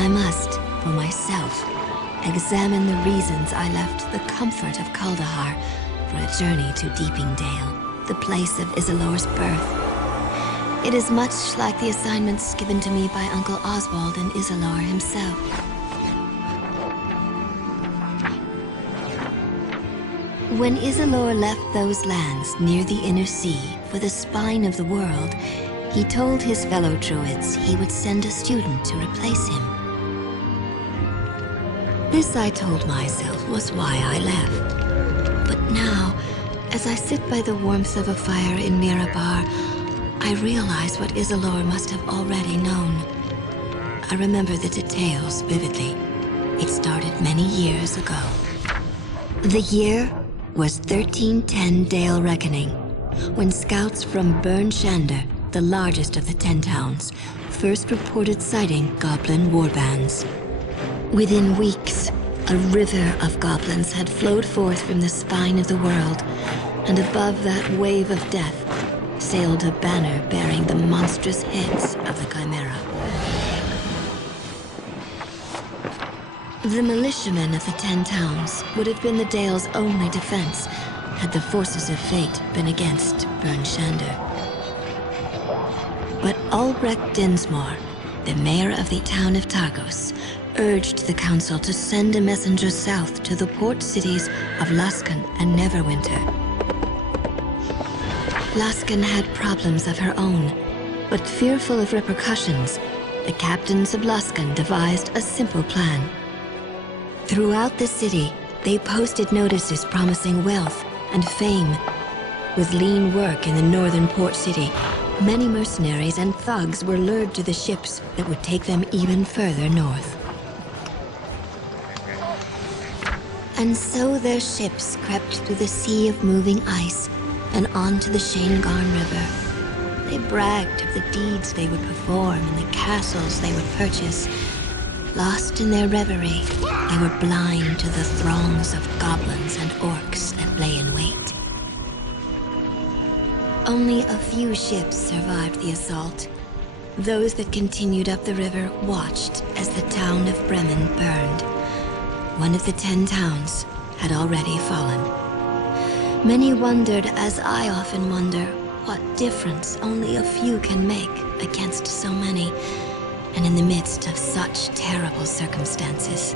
I must, for myself, examine the reasons I left the comfort of Kuldahar for a journey to Deeping Dale, the place of Isilor's birth. It is much like the assignments given to me by Uncle Oswald and Isilor himself. When Isilor left those lands near the Inner Sea for the spine of the world, he told his fellow Druids he would send a student to replace him. This, I told myself, was why I left. But now, as I sit by the warmth of a fire in Mirabar, I realize what Isilor must have already known. I remember the details vividly. It started many years ago. The year was 1310 Dale Reckoning, when scouts from Burn Shander, the largest of the 10 towns, first reported sighting goblin warbands. Within weeks, a river of goblins had flowed forth from the spine of the world, and above that wave of death sailed a banner bearing the monstrous heads of the Chimera. The militiamen of the 10 towns would have been the Dale's only defense had the forces of fate been against Burn Shander. But Albrecht Dinsmore, the mayor of the town of Targos, urged the council to send a messenger south to the port cities of Laskan and Neverwinter. Laskan had problems of her own, but fearful of repercussions, the captains of Laskan devised a simple plan. Throughout the city, they posted notices promising wealth and fame. With lean work in the northern port city, many mercenaries and thugs were lured to the ships that would take them even further north. And so their ships crept through the sea of moving ice and onto the Shanegarn River. They bragged of the deeds they would perform and the castles they would purchase. Lost in their reverie, they were blind to the throngs of goblins and orcs that lay in wait. Only a few ships survived the assault. Those that continued up the river watched as the town of Bremen burned. One of the 10 towns had already fallen. Many wondered, as I often wonder, what difference only a few can make against so many, and in the midst of such terrible circumstances.